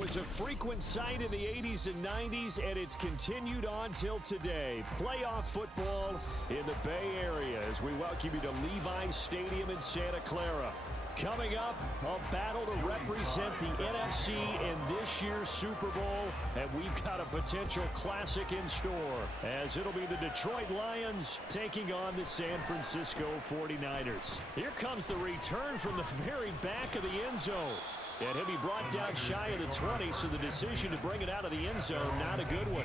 was a frequent sight in the 80s and 90s, and it's continued on till today. Playoff football in the Bay Area as we welcome you to Levi's Stadium in Santa Clara. Coming up, a battle to represent the NFC in this year's Super Bowl, and we've got a potential classic in store, as it'll be the Detroit Lions taking on the San Francisco 49ers. Here comes the return from the very back of the end zone. And he'll be brought down shy of the 20, so the decision to bring it out of the end zone, not a good one.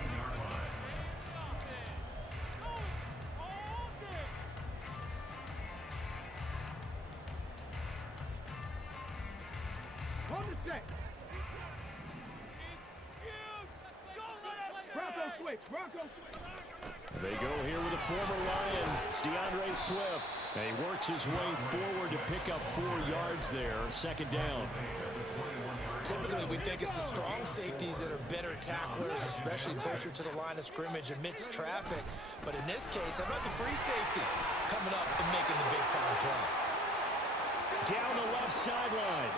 They go here with a former Lion. It's DeAndre Swift. And he works his way forward to pick up 4 yards there. Second down. Typically, we think it's the strong safeties that are better tacklers, especially closer to the line of scrimmage amidst traffic. But in this case, how about the free safety coming up and making the big-time play? Down the left sideline.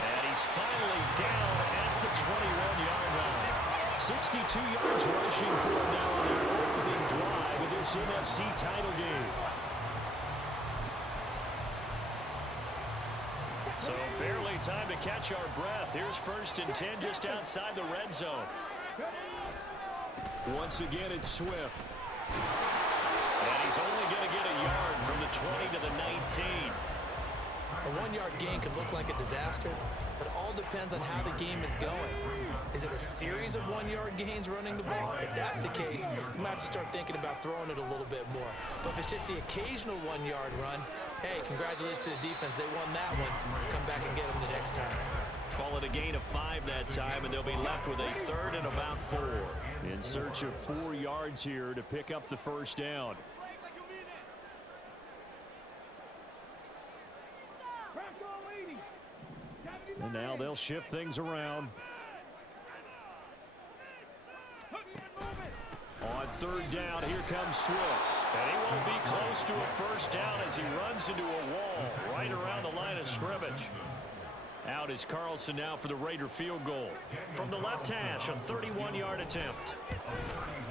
And he's finally down at the 21-yard line. 62 yards rushing for him now on the opening drive of this NFC title game. So barely time to catch our breath. Here's 1st and 10 just outside the red zone. Once again, it's Swift. And he's only going to get a yard from the 20 to the 19. A 1-yard gain could look like a disaster, but it all depends on how the game is going. Is it a series of 1-yard gains running the ball? If that's the case, you might have to start thinking about throwing it a little bit more. But if it's just the occasional 1-yard run, hey, congratulations to the defense. They won that one. Come back and get them the next time. Call it a gain of 5 that time, and they'll be left with a 3rd and about 4. In search of 4 yards here to pick up the first down. And now they'll shift things around. On 3rd down, here comes Swift. And he won't be close to a first down as he runs into a wall right around the line of scrimmage. Out is Carlson now for the Raider field goal. From the left hash, a 31-yard attempt.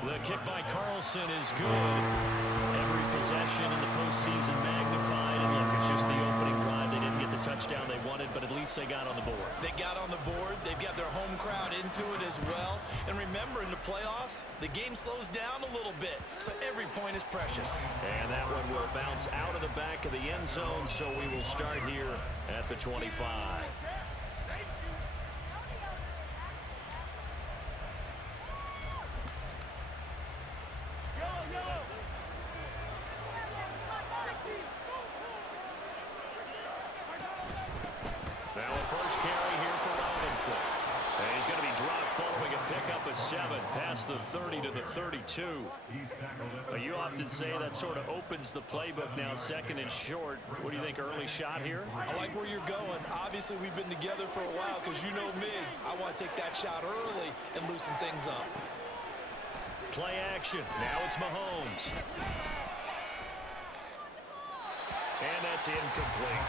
The kick by Carlson is good. Every possession in the postseason magnified. And look, it's just the opening drive. They didn't get the touchdown they wanted, but at least they got on the board. They got on the board. They've got their home crowd into it as well. And remember, in the playoffs, the game slows down a little bit, so every point is precious. And that one will bounce out of the back of the end zone, so we will start here at the 25. Now a first carry here for Robinson. And he's going to be dropped following a pickup of 7 past the 30 to the 32. But you often say that sort of opens the playbook now, 2nd and short. What do you think, early shot here? I like where you're going. Obviously, we've been together for a while because you know me. I want to take that shot early and loosen things up. Play action. Now it's Mahomes. And that's incomplete.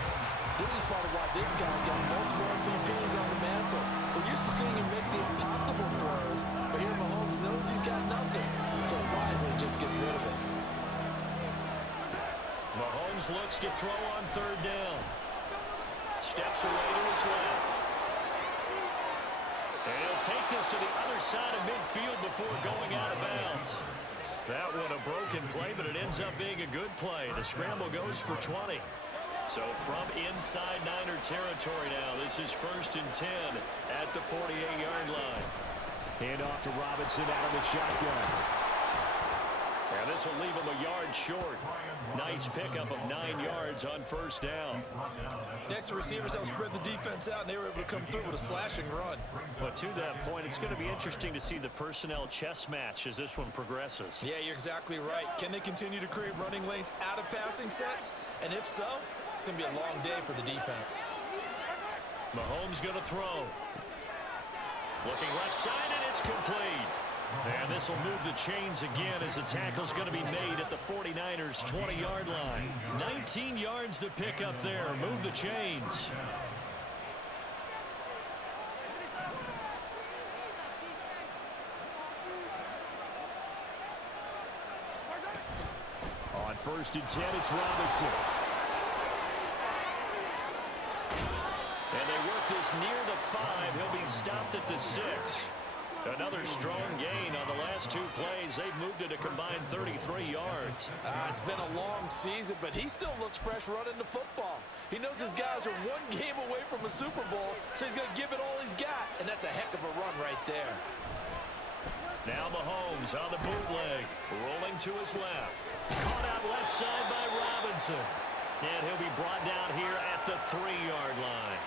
This is part of why this guy's got multiple MVPs on the mantle. We're used to seeing him make the impossible throws, but here Mahomes knows he's got nothing, so wisely just gets rid of it. Mahomes looks to throw on 3rd down. Steps away to his left. And he'll take this to the other side of midfield before going out of bounds. That one a broken play, but it ends up being a good play. The scramble goes for 20. So from inside Niner territory now, this is 1st and 10 at the 48-yard line. Hand off to Robinson out of the shotgun. And this will leave him a yard short. Nice pickup of 9 yards on 1st down. Next to receivers, they'll spread the defense out, and they were able to come through with a slashing run. But to that point, it's going to be interesting to see the personnel chess match as this one progresses. Yeah, you're exactly right. Can they continue to create running lanes out of passing sets? And if so, it's going to be a long day for the defense. Mahomes going to throw. Looking left side, and it's complete. And this will move the chains again as the tackle's going to be made at the 49ers' 20-yard line. 19 yards to pick up there. Move the chains. first and 10, it's Robinson. And they work this near the 5. He'll be stopped at the 6. Another strong gain on the last 2 plays. They've moved it a combined 33 yards. It's been a long season, but he still looks fresh running the football. He knows his guys are 1 game away from a Super Bowl, so he's going to give it all he's got, and that's a heck of a run right there. Now Mahomes on the bootleg, rolling to his left. Caught out left side by Robinson. And he'll be brought down here at the 3-yard line.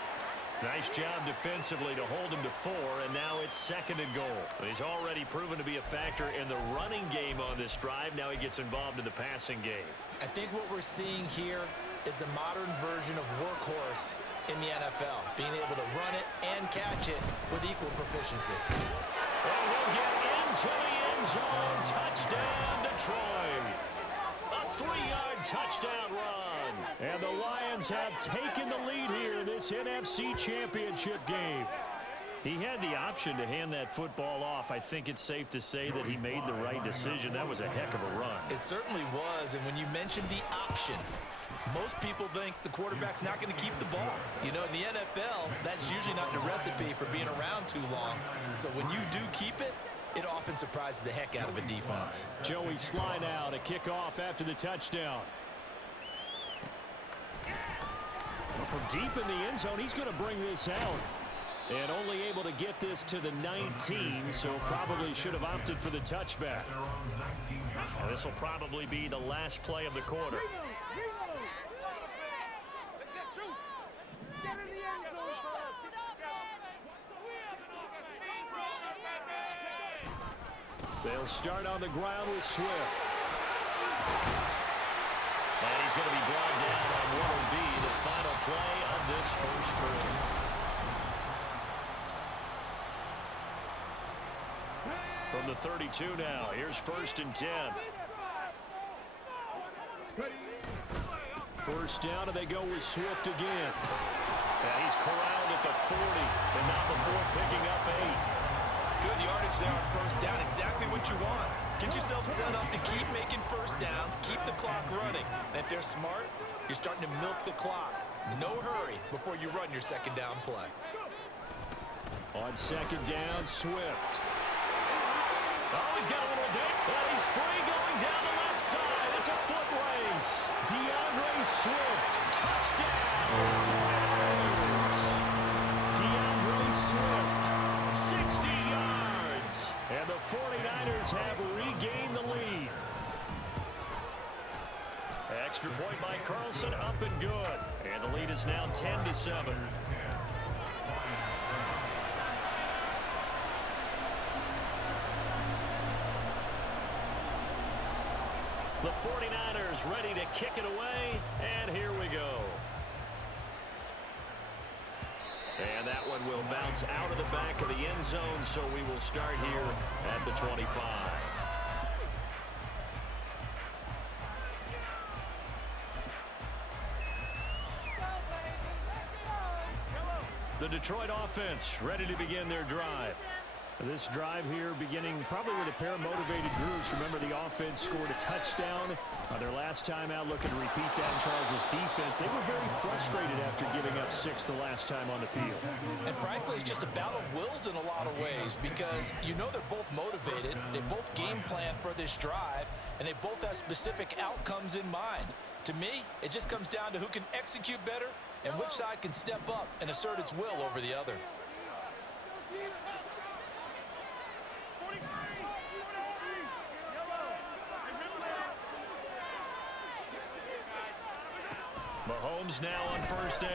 Nice job defensively to hold him to 4, and now it's 2nd and goal. He's already proven to be a factor in the running game on this drive. Now he gets involved in the passing game. I think what we're seeing here is the modern version of workhorse in the NFL, being able to run it and catch it with equal proficiency. And he'll get into the end zone. Touchdown, Detroit. A 3-yard touchdown run. And the Lions have taken the lead here in this NFC Championship game. He had the option to hand that football off. I think it's safe to say that he made the right decision. That was a heck of a run. It certainly was, and when you mentioned the option, most people think the quarterback's not going to keep the ball. You know, in the NFL, that's usually not the recipe for being around too long. So when you do keep it, it often surprises the heck out of a defense. Joey Sly now to kick off after the touchdown. From deep in the end zone, he's going to bring this out. And only able to get this to the 19, so probably should have opted for the touchback. This will probably be the last play of the quarter. They'll start on the ground with Swift. And he's going to be brought down on what will be the final play of this first quarter. From the 32 now, here's 1st and 10. First down, and they go with Swift again. And he's corralled at the 40, and not before picking up 8. Good yardage there on first down. Exactly what you want. Get yourself set up to keep making first downs, keep the clock running. And if they're smart, you're starting to milk the clock. No hurry before you run your second down play. On second down, Swift. Oh, he's got a little dip. And he's free going down the left side. It's a foot race. DeAndre Swift. Touchdown. DeAndre Swift. 60 yards. And the 49ers have regained the lead. Extra point by Carlson, up and good. And the lead is now 10-7. The 49ers ready to kick it away, and here we go. And that one will bounce out of the back of the end zone, so we will start here at the 25. The Detroit offense ready to begin their drive. This drive here beginning probably with a pair of motivated groups. Remember, the offense scored a touchdown on their last time out, looking to repeat that in Charles' defense. They were very frustrated after giving up 6 the last time on the field. And frankly, it's just a battle of wills in a lot of ways, because you know they're both motivated, they both game plan for this drive, and they both have specific outcomes in mind. To me, it just comes down to who can execute better and which side can step up and assert its will over the other. Mahomes now on first down.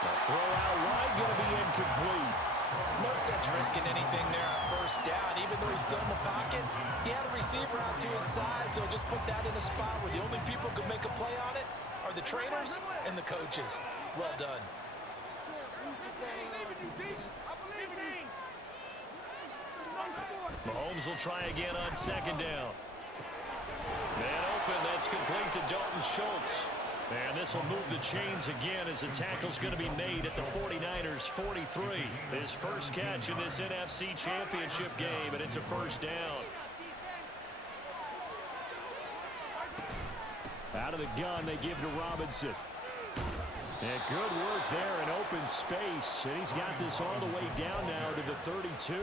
The throw out wide going to be incomplete. No sense risking anything there on first down. Even though he's still in the pocket, he had a receiver out to his side, so just put that in a spot where the only people who can make a play on it are the trainers and the coaches. Well done. Mahomes will try again on second down. Man open, that's complete to Dalton Schultz. And this will move the chains again as the tackle's going to be made at the 49ers 43. His first catch in this NFC Championship game, and it's a first down. Out of the gun, they give to Robinson. And good work there in open space. And he's got this all the way down now to the 32.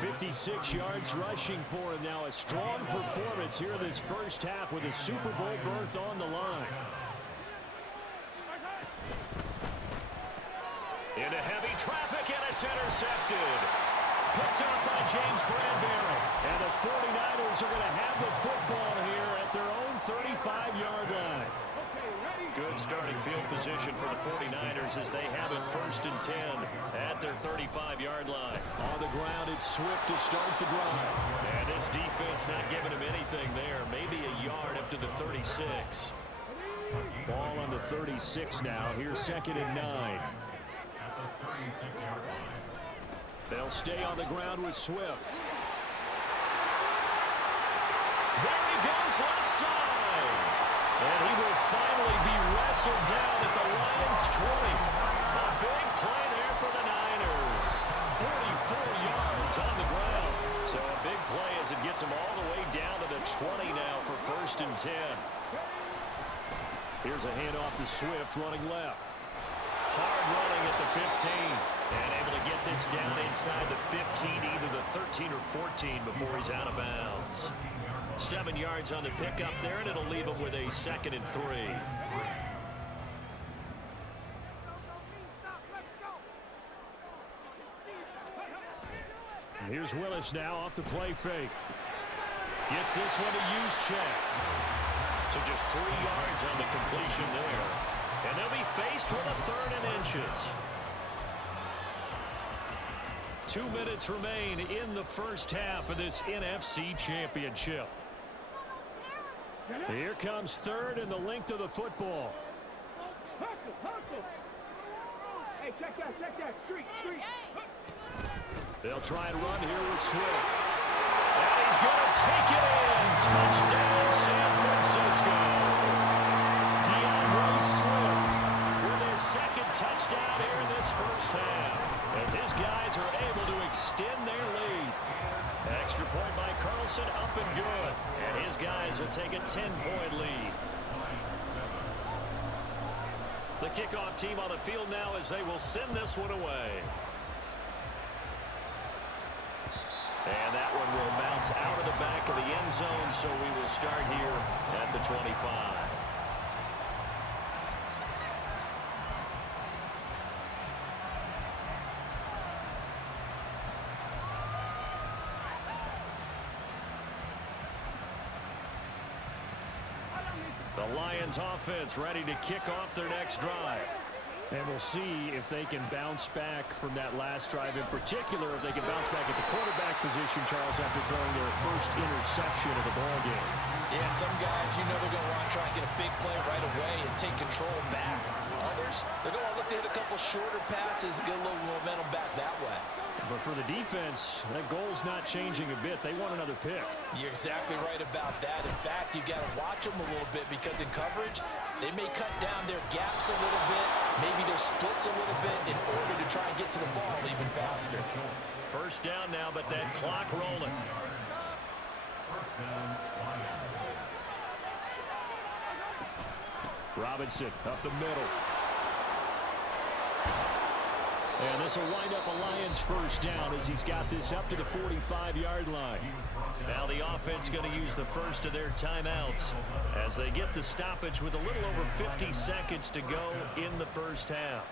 56 yards rushing for him now. A strong performance here in this first half with a Super Bowl berth on the line. Into heavy traffic, and it's intercepted. Picked up by James Bradbury. And the 49ers are going to have the football here at their own 35-yard line. Good starting field position for the 49ers as they have it 1st and 10 at their 35-yard line. On the ground, it's Swift to start the drive. And this defense not giving him anything there. Maybe a yard up to the 36. Ball on the 36 now. Here's 2nd and 9. They'll stay on the ground with Swift. There he goes left side. And he will finally be wrestled down at the Lions' 20. A big play there for the Niners. 44 yards on the ground. So a big play as it gets him all the way down to the 20 now for 1st and 10. Here's a handoff to Swift running left. Hard running at the 15. And able to get this down inside the 15, either the 13 or 14 before he's out of bounds. 7 yards on the pickup there, and it'll leave him with a 2nd and 3. Here's Willis now off the play fake. Gets this one to use check. So just 3 yards on the completion there. And they'll be faced with a 3rd and inches. 2 minutes remain in the first half of this NFC Championship. Here comes 3rd and the length of the football. Hey, check that. Street. They'll try and run here with Swift. And he's going to take it in. Touchdown, San Francisco. DeAndre Swift With his 2nd touchdown here in this first half. As his guys are able to extend their lead. Extra point by Carlson, up and good. And his guys will take a 10-point lead. The kickoff team on the field now as they will send this one away. And that one will bounce out of the back of the end zone, so we will start here at the 25. The Lions offense ready to kick off their next drive. And we'll see if they can bounce back from that last drive. In particular, if they can bounce back at the quarterback position, Charles, after throwing their first interception of the ball game. Yeah, some guys, you know they're going to want to try and get a big play right away and take control back. Others, they're going to look to hit a couple shorter passes and get a little momentum back that way. But for the defense, that goal's not changing a bit. They want another pick. You're exactly right about that. In fact, you got to watch them a little bit because in coverage, they may cut down their gaps a little bit, maybe their splits a little bit in order to try and get to the ball even faster. First down now, but that clock rolling. Robinson up the middle. And this will wind up a Lions first down as he's got this up to the 45-yard line. Now the offense going to use the first of their timeouts as they get the stoppage with a little over 50 seconds to go in the first half.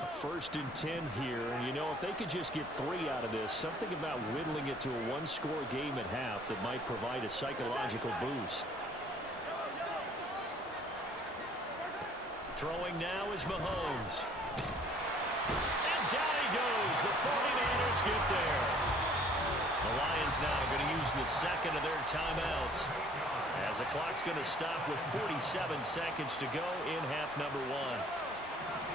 A 1st and 10 here, and you know, if they could just get 3 out of this, something about whittling it to a one-score game at half that might provide a psychological boost. Throwing now is Mahomes. And down he goes. The 49ers get there. The Lions now going to use the second of their timeouts as the clock's going to stop with 47 seconds to go in half number 1.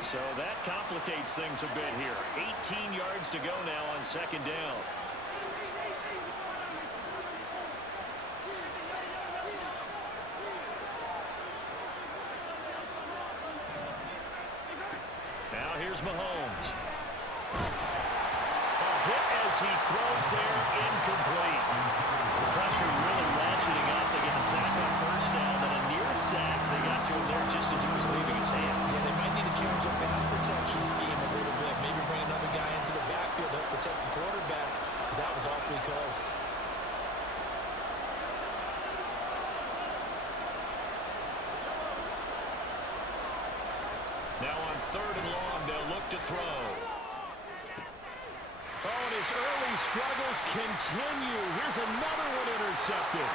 So that complicates things a bit here. 18 yards to go now on 2nd down. Now here's Mahomes. A hit as he throws there, incomplete. The pressure really ratcheting up. They get the sack on first down, then a near sack. They got to him there just as he was leaving his hand. Yeah, they might need to change their pass protection scheme a little bit. Maybe bring another guy into the backfield to help protect the quarterback, because that was awfully close. Now on 3rd and long, they'll look to throw. Oh, and his early struggles continue. Here's another one intercepted.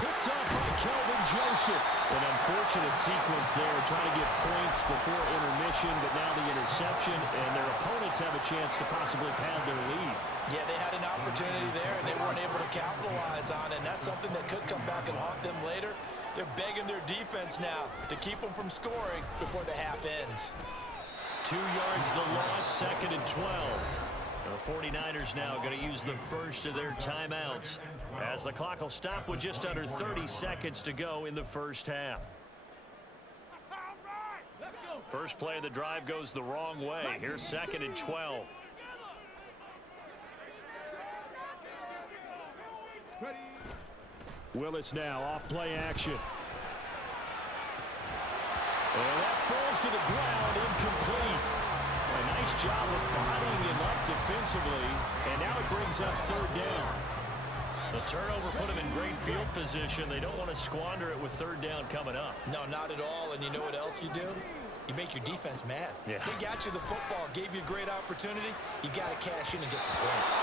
Picked up by Kelvin Joseph. An unfortunate sequence there, trying to get points before intermission, but now the interception, and their opponents have a chance to possibly pad their lead. Yeah, they had an opportunity there, and they weren't able to capitalize on it, and that's something that could come back and haunt them later. They're begging their defense now to keep them from scoring before the half ends. 2 yards the loss, 2nd and 12. The 49ers now going to use the first of their timeouts as the clock will stop with just under 30 seconds to go in the first half. First play of the drive goes the wrong way. Here's 2nd and 12. Willis now off play action. And that falls to the ground, incomplete. A nice job of bodying him up defensively, and now it brings up 3rd down. The turnover put him in great field position. They don't want to squander it with 3rd down coming up. No, not at all, and you know what else you do? You make your defense mad. Yeah. They got you the football, gave you a great opportunity. You got to cash in and get some points.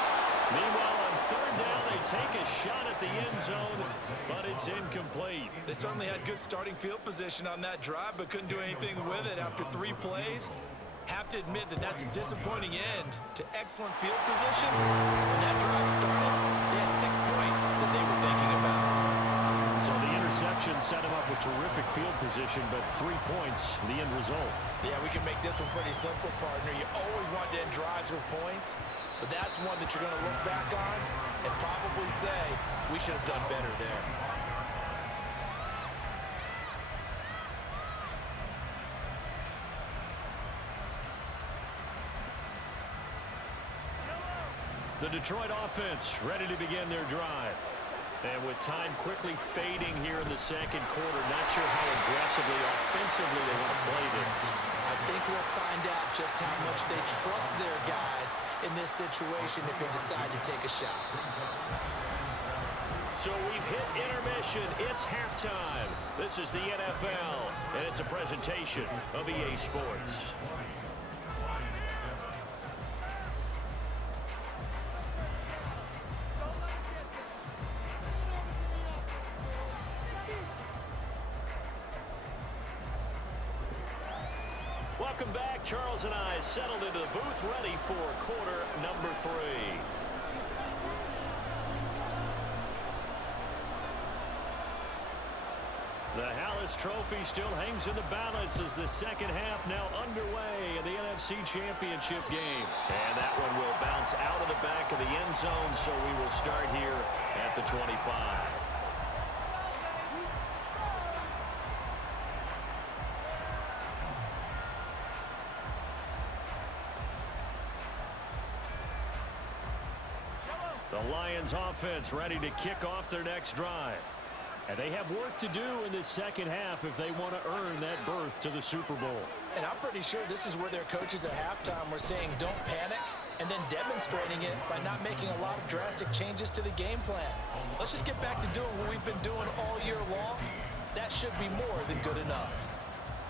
Meanwhile, on 3rd down, they take a shot at the end zone, but it's incomplete. They certainly had good starting field position on that drive, but couldn't do anything with it after 3 plays. Have to admit that that's a disappointing end to excellent field position. When that drive started, they had 6 points that they were thinking about. So the interception set him up with terrific field position, but 3 points, the end result. Yeah, we can make this one pretty simple, partner. You always want to end drives with points, but that's one that you're going to look back on and probably say, we should have done better there. The Detroit offense ready to begin their drive. And with time quickly fading here in the 2nd quarter, not sure how aggressively, offensively they want to play this. I think we'll find out just how much they trust their guys in this situation if they decide to take a shot. So we've hit intermission. It's halftime. This is the NFL, and it's a presentation of EA Sports. Welcome back. Charles and I settled into the booth ready for quarter number 3. The Hallis Trophy still hangs in the balance as the 2nd half now underway in the NFC Championship game. And that one will bounce out of the back of the end zone, so we will start here at the 25. The Lions offense ready to kick off their next drive. And they have work to do in the 2nd half if they want to earn that berth to the Super Bowl. And I'm pretty sure this is where their coaches at halftime were saying don't panic, and then demonstrating it by not making a lot of drastic changes to the game plan. Let's just get back to doing what we've been doing all year long. That should be more than good enough.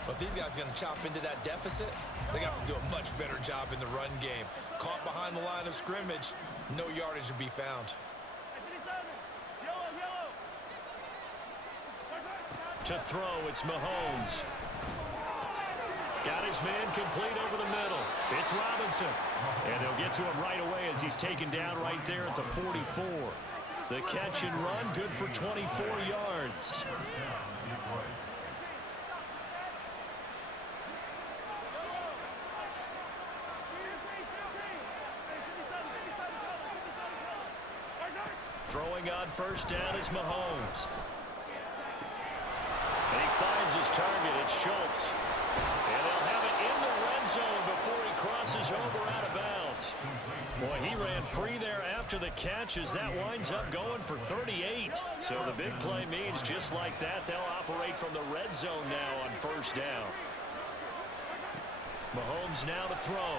But if these guys are going to chop into that deficit, they got to do a much better job in the run game. Caught behind the line of scrimmage, no yardage to be found. To throw, it's Mahomes. Got his man complete over the middle. It's Robinson. And they'll get to him right away as he's taken down right there at the 44. The catch and run, good for 24 yards. Throwing on first down is Mahomes. And he finds his target. It's Schultz. And they'll have it in the red zone before he crosses over out of bounds. Boy, he ran free there after the catch as that winds up going for 38. So the big play means just like that, they'll operate from the red zone now on first down. Mahomes now to throw.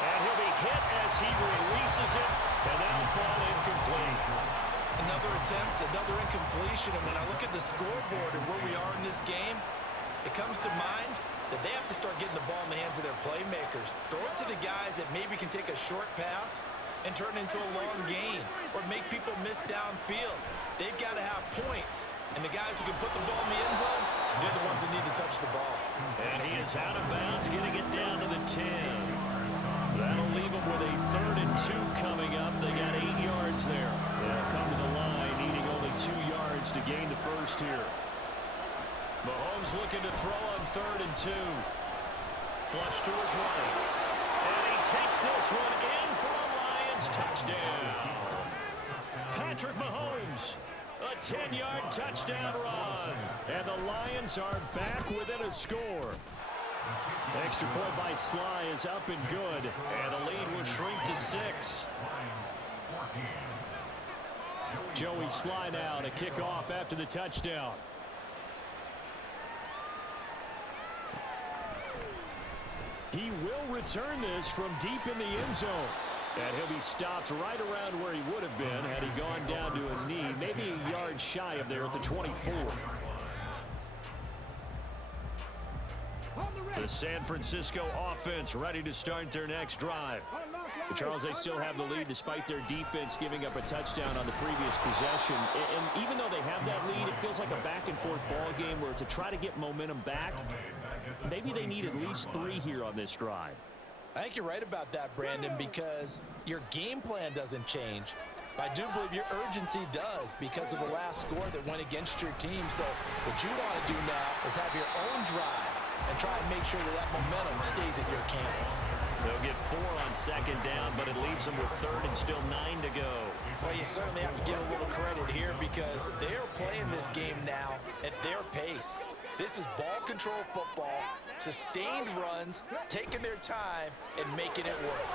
And he'll be hit as he releases it, and that'll fall incomplete. Another attempt, another incompletion, and when I look at the scoreboard and where we are in this game, it comes to mind that they have to start getting the ball in the hands of their playmakers. Throw it to the guys that maybe can take a short pass and turn it into a long gain or make people miss downfield. They've got to have points, and the guys who can put the ball in the end zone, they're the ones that need to touch the ball. And he is out of bounds, getting it down to the 10. That'll leave them with a 3rd and 2 coming up. They got 8 yards there. They'll come to the line, needing only 2 yards to gain the first here. Mahomes looking to throw on 3rd and 2. Flush to his right. And he takes this one in for a Lions touchdown. Patrick Mahomes, a 10-yard touchdown run. And the Lions are back within a score. Extra point by Sly is up and good. And the lead will shrink to 6. Joey Sly now to kick off after the touchdown. He will return this from deep in the end zone. And he'll be stopped right around where he would have been had he gone down to a knee, maybe a yard shy of there at the 24. The San Francisco offense ready to start their next drive. But Charles, they still have the lead despite their defense giving up a touchdown on the previous possession. And even though they have that lead, it feels like a back-and-forth ball game where to try to get momentum back, maybe they need at least 3 here on this drive. I think you're right about that, Brandon, because your game plan doesn't change. I do believe your urgency does because of the last score that went against your team. So what you want to do now is have your own drive and try and make sure that that momentum stays at your camp. They'll get 4 on 2nd down, but it leaves them with 3rd and still 9 to go. Well, you certainly have to give a little credit here because they're playing this game now at their pace. This is ball control football, sustained runs, taking their time, and making it work.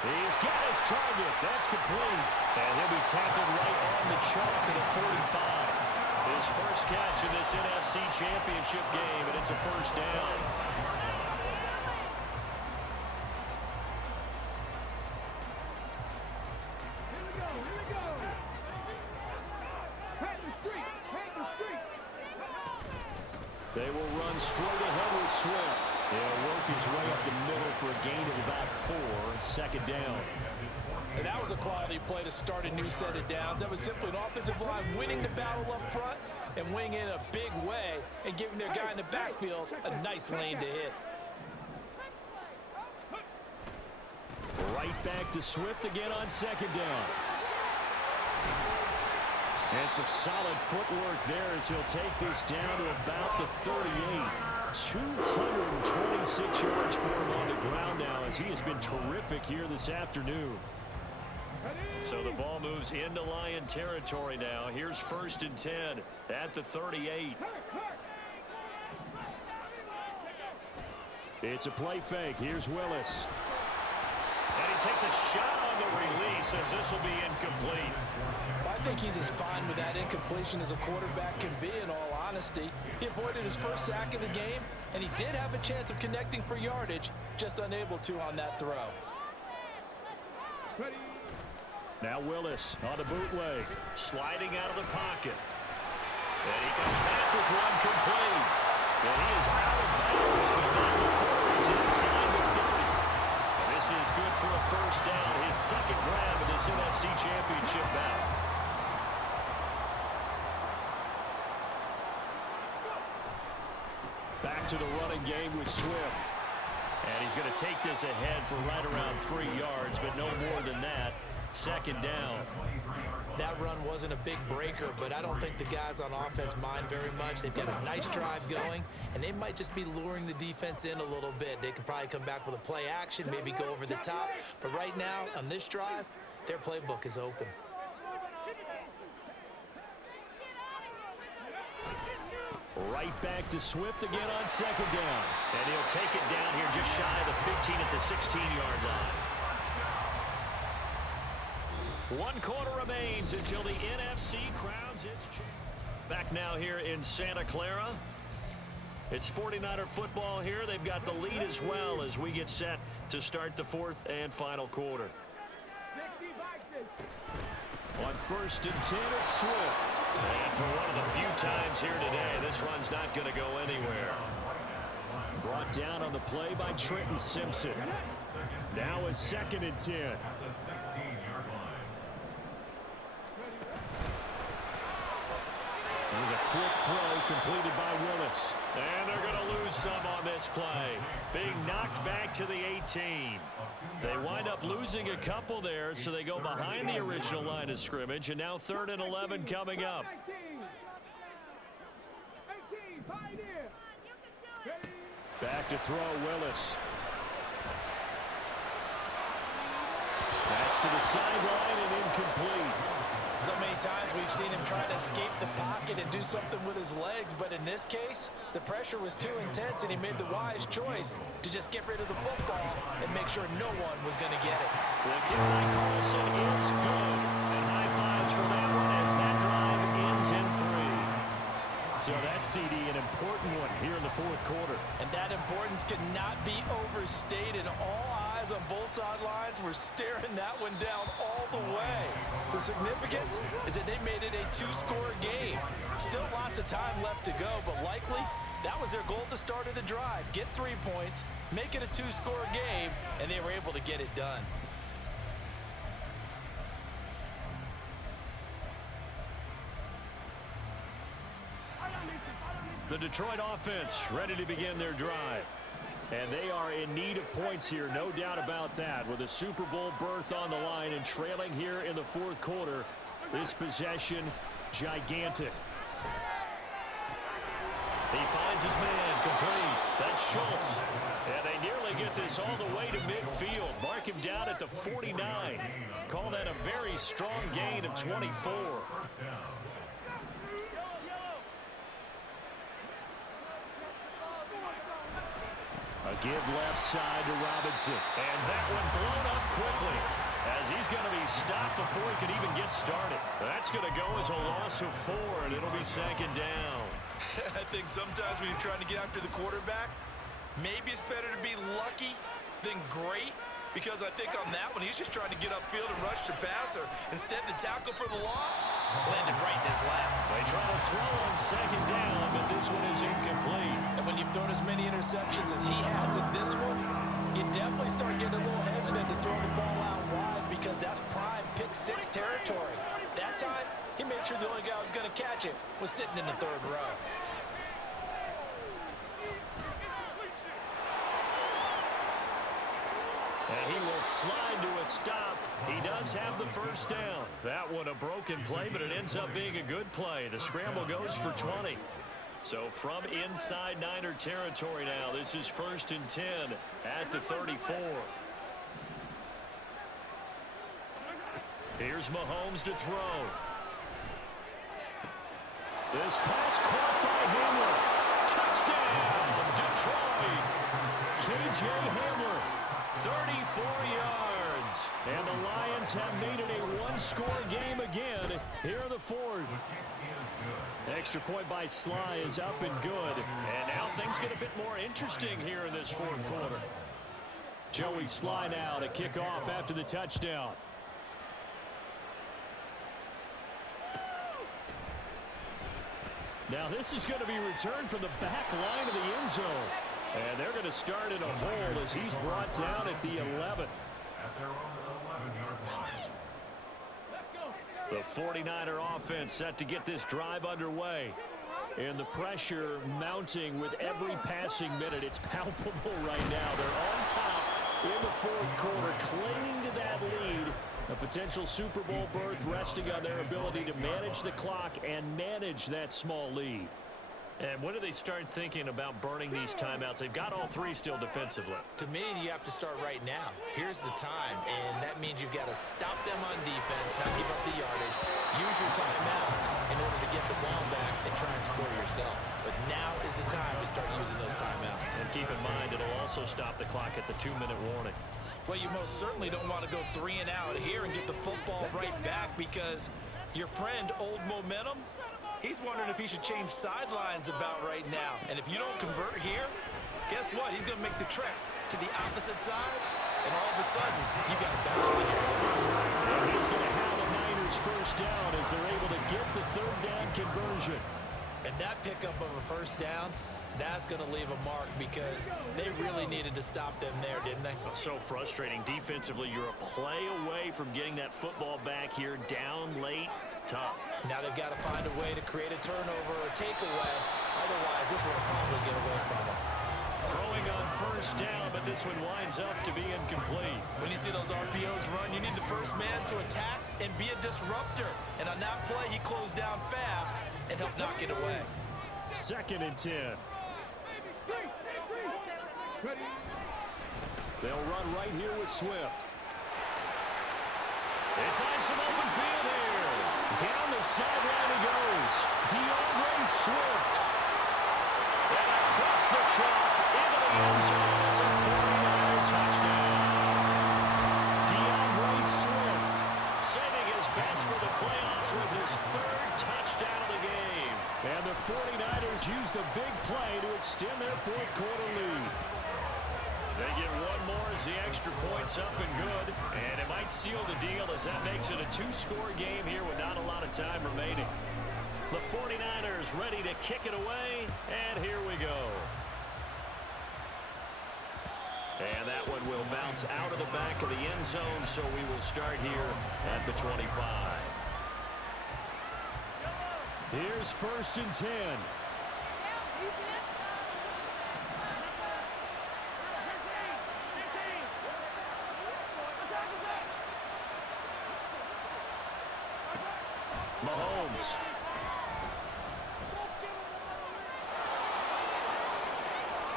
He's got his target. That's complete. And he'll be tackled right on the chalk at the 45. His first catch in this NFC Championship game, and it's a first down. They will run straight ahead with Swift. He'll work his way up the middle for a gain of about 4, 2nd down. And that was a quality play to start a new set of downs. That was simply an offensive line winning the battle up front and winning in a big way and giving their guy in the backfield a nice lane to hit. Right back to Swift again on 2nd down. And some solid footwork there as he'll take this down to about the 38. 226 yards for him on the ground now as he has been terrific here this afternoon. So the ball moves into Lion territory now. Here's 1st and 10 at the 38. It's a play fake. Here's Willis. And he takes a shot on the release as this will be incomplete. I think he's as fine with that incompletion as a quarterback can be, in all honesty. He avoided his first sack of the game, and he did have a chance of connecting for yardage, just unable to on that throw. Now Willis on a bootleg, sliding out of the pocket. And he comes back with one complete. And he is out of bounds, but not before he's inside the 30. And this is good for a first down, his 2nd grab in this NFC Championship bout. Back to the running game with Swift. And he's going to take this ahead for right around 3 yards, but no more than that. 2nd down. That run wasn't a big breaker, but I don't think the guys on offense mind very much. They've got a nice drive going, and they might just be luring the defense in a little bit. They could probably come back with a play action, maybe go over the top. But right now, on this drive, their playbook is open. Right back to Swift again on second down. And he'll take it down here just shy of the 15 at the 16-yard line. 1 quarter remains until the NFC crowns its champion. Back now here in Santa Clara. It's 49er football here. They've got the lead as well as we get set to start the 4th and final quarter. On 1st and 10, it's Swift. And for one of the few times here today, this run's not going to go anywhere. Brought down on the play by Trenton Simpson. Now a 2nd and 10. There's a quick throw completed by Willis. And they're going to lose some on this play. Being knocked back to the 18. They wind up losing a couple there, so they go behind the original line of scrimmage, and now 3rd and 11 coming up. Back to throw, Willis. That's to the sideline and incomplete. So many times we've seen him trying to escape the pocket and do something with his legs, but in this case, the pressure was too intense and he made the wise choice to just get rid of the football and make sure no one was going to get it. The kick by Carlson is good. And high fives for that one as that drive ends in 3. So that CD, an important one here in the 4th quarter. And that importance could not be overstated. All eyes on both sidelines were staring that one down all the way. The significance is that they made it a 2-score game. Still lots of time left to go, but likely that was their goal at the start of the drive. Get 3 points, make it a 2-score game, and they were able to get it done. The Detroit offense ready to begin their drive. And they are in need of points here, no doubt about that. With a Super Bowl berth on the line and trailing here in the 4th quarter, this possession gigantic. He finds his man complete. That's Schultz. And they nearly get this all the way to midfield. Mark him down at the 49. Call that a very strong gain of 24. A give left side to Robinson. And that one blown up quickly as he's going to be stopped before he can even get started. That's going to go as a loss of 4, and it'll be 2nd down. I think sometimes when you're trying to get after the quarterback, maybe it's better to be lucky than great, because I think on that one, he's just trying to get upfield and rush the passer. Instead, the tackle for the loss landed right in his lap. They try to throw on 2nd down, but this one is incomplete. And when you've thrown as many interceptions as he has in this one, you definitely start getting a little hesitant to throw the ball out wide because that's prime pick-6 territory. That time, he made sure the only guy who was going to catch it was sitting in the 3rd row. And he will slide to a stop. He does have the 1st down. That one a broken play, but it ends up being a good play. The scramble goes for 20. So from inside Niner territory now, this is 1st and 10 at the 34. Here's Mahomes to throw. This pass caught by Hamler. Touchdown, Detroit. K.J. Hamler. 34 yards. And the Lions have made it a 1-score game again here in the 4th. Extra point by Sly is up and good. And now things get a bit more interesting here in this 4th quarter. Joey Sly now to kick off after the touchdown. Now this is going to be returned from the back line of the end zone. And they're going to start in a hole as he's brought down at the 11. The 49er offense set to get this drive underway. And the pressure mounting with every passing minute. It's palpable right now. They're on top in the 4th quarter, clinging to that lead. A potential Super Bowl berth resting on their ability to manage the clock and manage that small lead. And when do they start thinking about burning these timeouts? They've got all three still defensively. To me, you have to start right now. Here's the time, and that means you've got to stop them on defense, not give up the yardage. Use your timeouts in order to get the ball back and try and score yourself. But now is the time to start using those timeouts. And keep in mind, it'll also stop the clock at the 2-minute warning. Well, you most certainly don't want to go 3 and out here and get the football right back, because your friend, Old Momentum, he's wondering if he should change sidelines about right now. And if you don't convert here, guess what? He's going to make the trek to the opposite side, and all of a sudden, you've got a battle on your hands. And he's going to have the Niners first down as they're able to get the third down conversion. And that pickup of a first down, that's going to leave a mark, because they really needed to stop them there, didn't they? So frustrating. Defensively, you're a play away from getting that football back here, down late. Tough. Now they've got to find a way to create a turnover or a takeaway. Otherwise, this one will probably get away from them. Throwing on first down, but this one winds up to be incomplete. When you see those RPOs run, you need the first man to attack and be a disruptor. And on that play, he closed down fast and helped knock it away. 2nd and 10. They'll run right here with Swift. They find some open field here. Down the sideline he goes. DeAndre Swift. And across the chalk into the end zone. It's a 49er touchdown. DeAndre Swift. Saving his best for the playoffs with his 3rd touchdown of the game. And the 49ers use the big play to extend their 4th quarter lead. They get one more as the extra point's up and good. And it might seal the deal as that makes it a 2-score game here with not a lot of time remaining. The 49ers ready to kick it away. And here we go. And that one will bounce out of the back of the end zone, so we will start here at the 25. Here's 1st and 10. Mahomes.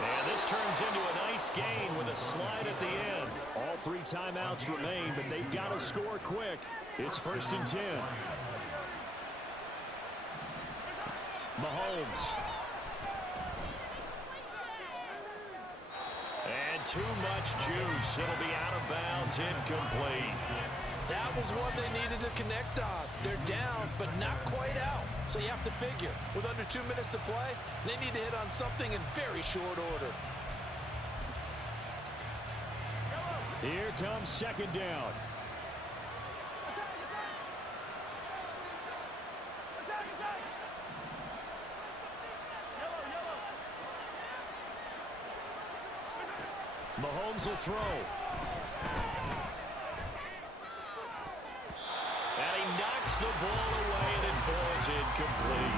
And this turns into a nice gain with a slide at the end. All 3 timeouts remain, but they've got to score quick. It's 1st and 10. Mahomes. And too much juice. It'll be out of bounds, incomplete. That was one they needed to connect on. They're down, but not quite out. So you have to figure, with under 2 minutes to play, they need to hit on something in very short order. Here comes 2nd down. Mahomes will throw. And he knocks the ball away, and it falls incomplete.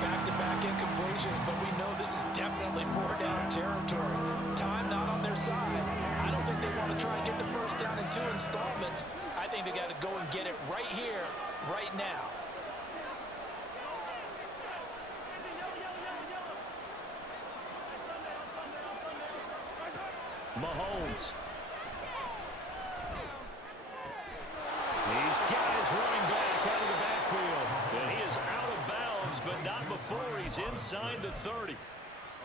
Back-to-back incompletions, but we know this is definitely 4-down territory. Time not on their side. I don't think they want to try and get the first down in 2 installments. I think they got to go and get it right here, right now. Mahomes. These guys running back out of the backfield. And he is out of bounds, but not before he's inside the 30.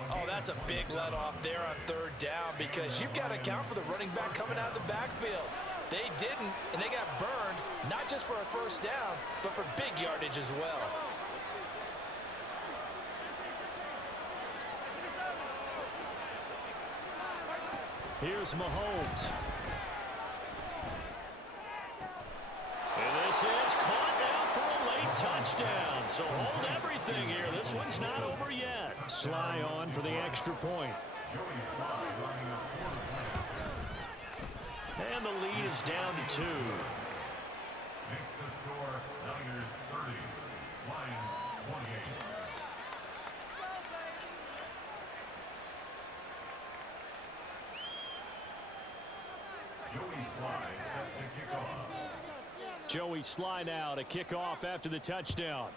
Oh, that's a big let off there on 3rd down, because you've got to account for the running back coming out of the backfield. They didn't, and they got burned, not just for a first down, but for big yardage as well. Here's Mahomes. And this is caught now for a late touchdown. So hold everything here. This one's not over yet. Sly on for the extra point. And the lead is down to 2. Makes the score Niners 30, Lions 28. Joey Sly set to kick off. Joey Sly now to kick off after the touchdown.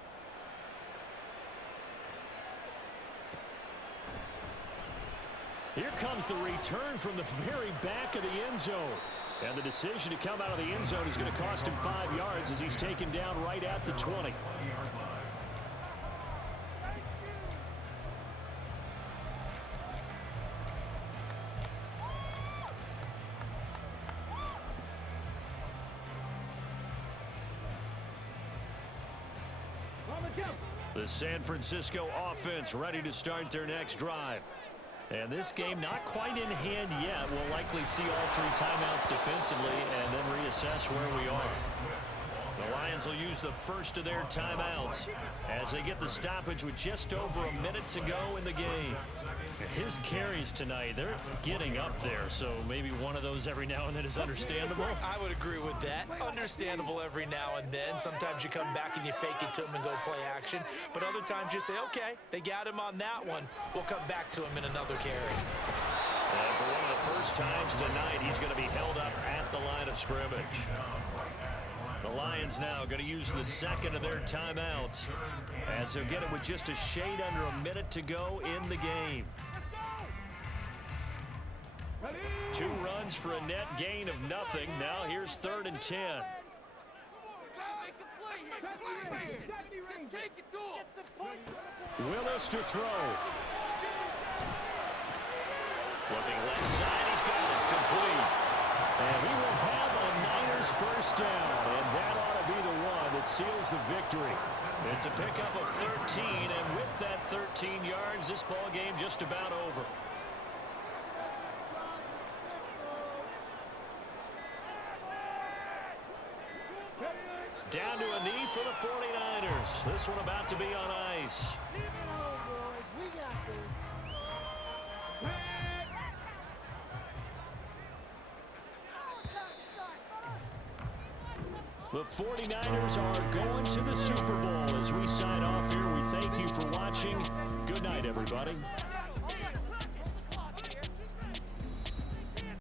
Here comes the return from the very back of the end zone. And the decision to come out of the end zone is going to cost him 5 yards as he's taken down right at the 20. The San Francisco offense ready to start their next drive. And this game not quite in hand yet. We'll likely see all 3 timeouts defensively and then reassess where we are. The Lions will use the first of their timeouts as they get the stoppage with just over a minute to go in the game. His carries tonight, they're getting up there, so maybe one of those every now and then is understandable. I would agree with that. Understandable every now and then. Sometimes you come back and you fake it to him and go play action. But other times you say, okay, they got him on that one. We'll come back to him in another carry. And for one of the first times tonight, he's going to be held up at the line of scrimmage. The Lions now going to use the second of their timeouts as they'll get it with just a shade under a minute to go in the game. 2 runs for a net gain of nothing. Now here's 3rd and 10. Willis to throw. Looking left side, he's got it complete. And he will have a Niners first down, and that ought to be the one that seals the victory. It's a pickup of 13, and with that 13 yards, this ball game just about over. Down to a knee for the 49ers. This one about to be on ice. Keep it on, boys. We got this. The 49ers are going to the Super Bowl as we sign off here. We thank you for watching. Good night, everybody.